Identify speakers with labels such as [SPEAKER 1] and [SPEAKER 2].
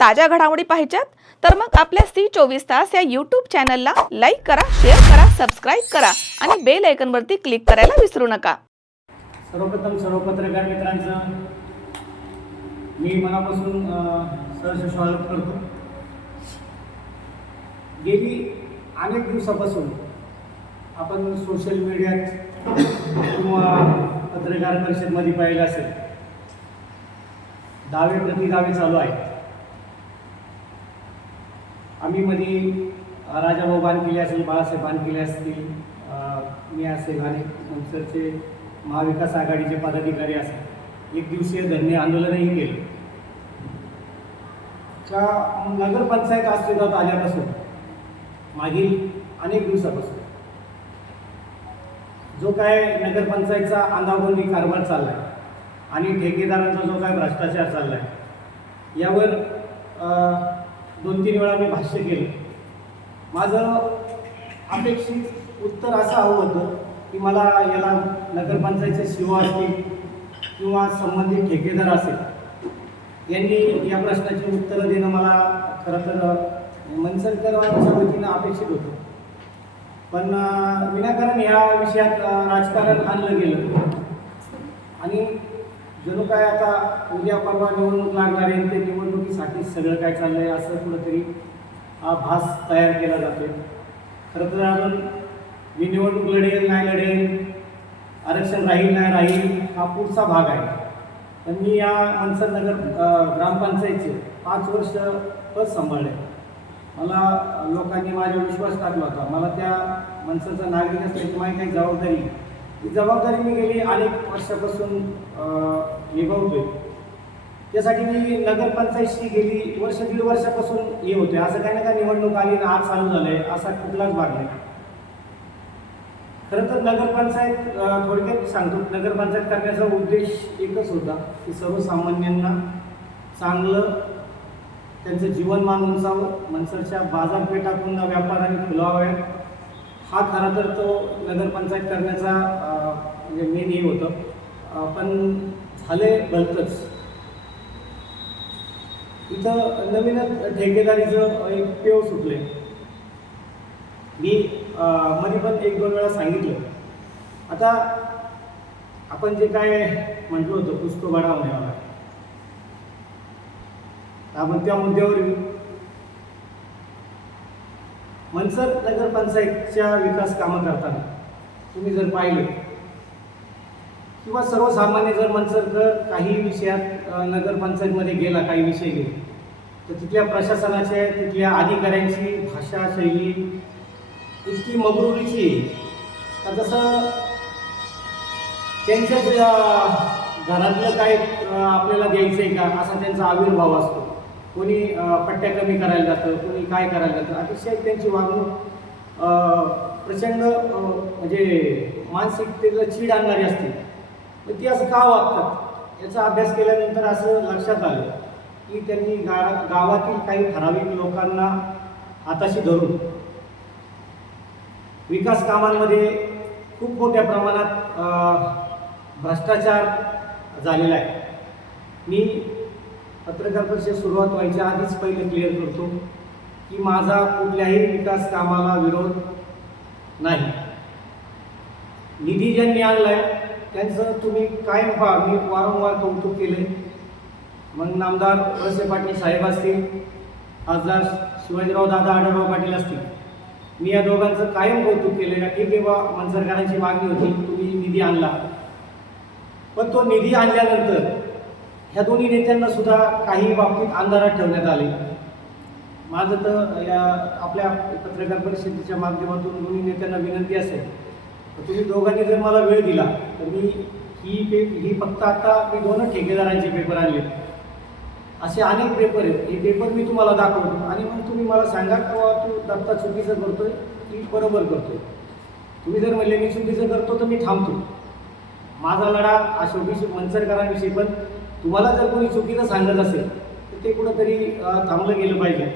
[SPEAKER 1] ताज्या घडामोडी पाहिजेत तर मग आपल्या सी चोवीस तास या यूट्यूब चॅनलला लाईक करा शेअर करा सबस्क्राईब करा आणि बेल आयकनवरती क्लिक करायला विसरू नका.
[SPEAKER 2] सर्वप्रथम सर्व पत्रकार मित्रांचं मी मनापासून अ, सहर्ष स्वागत करतो. गेली अनेक दिवसापासून आपण सोशल मीडियात किंवा पत्रकार परिषदमध्ये पाहिलं असेल दावे प्रति दावे चालू आहेत आम्ही मध्ये राजाभाऊ बानकिले असेल बाळासाहेब बानकिले असतील मी असेल आणि नंतरचे महाविकास आघाडीचे पदाधिकारी असतील एक दिवसीय धन्य आंदोलनही केलं. त्या नगरपंचायत अस्तित्वात आल्यापासून मागील अनेक दिवसापासून जो काय नगरपंचायतचा अंदाबंदी कारभार चाललाय आणि ठेकेदारांचा जो काय भ्रष्टाचार चाललाय यावर दोन तीन वेळा मी भाष्य केलं. माझं अपेक्षित उत्तर असं हवं होतं की मला याला नगरपंचायतचे शिव असतील किंवा संबंधित ठेकेदार असेल यांनी या प्रश्नाची उत्तरं देणं मला खरं तर मनसरकरांच्या वतीनं अपेक्षित होतं. पण विनाकारण ह्या विषयात राजकारण आणलं गेलं. आणि जणू काय आता उद्या परवा निवडणूक लागणार आहे ते निवडणूक सगळं काय चाललंय असं कुठंतरी हा भास तयार केला जातो खरं तर अजून मी निवडणूक लढेल नाही लढेल आरक्षण राहील नाही राहील हा पुढचा भाग आहे. तर मी या मनसर नगर ग्रामपंचायतीचे ग्रामपंचायतचे पाच वर्ष पद सांभाळले. मला लोकांनी माझ्यावर विश्वास टाकला होता. मला त्या मनसरचा नागरिक असल्याची माझी काही जबाबदारी ती जबाबदारी मी गेली अनेक वर्षापासून निभावतोय. त्यासाठी मी नगरपंचायतशी गेली. वर्ष दीड वर्षापासून हे होते असं काही ना काय निवडणूक आली ना आज चालू झालंय. असा कुठलाच भाग नाही. खरं तर नगरपंचायत थोडक्यात सांगतो. नगरपंचायत करण्याचा उद्देश एकच होता की सर्वसामान्यांना चांगलं त्यांचं जीवनमान उंचावं मनसरच्या बाजारपेठातून व्यापाराने खुलाव्यात. हा खरा तर तो नगरपंचायत करण्याचा म्हणजे मेन हे होतं. पण झाले भलतंच इथं नवीनच ठेकेदारीचं एक पेव सुटले मी मध्ये पण एक दोन वेळा सांगितलं. आता आपण जे काय म्हटलं होतं पुष्प बढावण्यावर आपण त्या मुद्द्यावर येऊ. मनसर नगरपंचायतच्या विकास कामं करताना तुम्ही जर पाहिलं किंवा सर्वसामान्य जर मनसरकर काही विषयात नगरपंचायतमध्ये गेला काही विषय गेले तर तिथल्या प्रशासनाच्या तिथल्या अधिकाऱ्यांची भाषा शैली इतकी मगरुरीची तर का जसं त्यांच्याच घरातलं काय आपल्याला द्यायचं आहे का असा त्यांचा आविर्भाव असतो. कोणी पट्ट्या कमी करायला जातं कोणी काय करायला जातं अतिशय त्यांची वागणूक प्रचंड म्हणजे मानसिकतेला चीड आणणारी असते. ते असं का वागतात याचा अभ्यास केल्यानंतर असं लक्षात आलं की त्यांनी गा गावातील काही ठराविक लोकांना हाताशी धरून विकास कामांमध्ये खूप मोठ्या प्रमाणात भ्रष्टाचार झालेला आहे. मी पत्रकार परिषद सुरुवात व्हायच्या आधीच पहिले क्लिअर करतो की माझा कुठल्याही विकास कामाला विरोध नाही. निधी ज्यांनी आणला आहे त्यांचं तुम्ही कायम पहा मी वारंवार कौतुक केले मग नामदार वळसे पाटील साहेब असतील खासदार शिवाजीराव दादा आढळराव पाटील असतील. मी या दोघांचं कायम कौतुक केलं ठीक आहे बा मनसरकारांची मागणी होती तुम्ही निधी आणला. पण तो निधी आणल्यानंतर ह्या दोन्ही नेत्यांना सुद्धा काही बाबतीत अंधारात ठेवण्यात आले. माझं तर या आपल्या पत्रकार परिषदेच्या माध्यमातून दोन्ही नेत्यांना विनंती असेल तर तुम्ही दोघांनी जर मला वेळ दिला तर मी ही पे ही फक्त आता मी दोन ठेकेदारांचे पेपर आणले असे अनेक पेपर आहेत. हे पेपर मी तुम्हाला दाखवतो. आणि मग तुम्ही मला सांगा किंवा तू दत्ता चुकीचं करतोय की बरोबर करतोय. तुम्ही जर म्हणले मी चुकीचं करतो तर मी थांबतो. माझा लढा अशोकी मनसरकरांविषयी पण तुम्हाला जर कोणी चुकीचं सांगत असेल तर ते कुठंतरी थांबलं गेलं पाहिजे.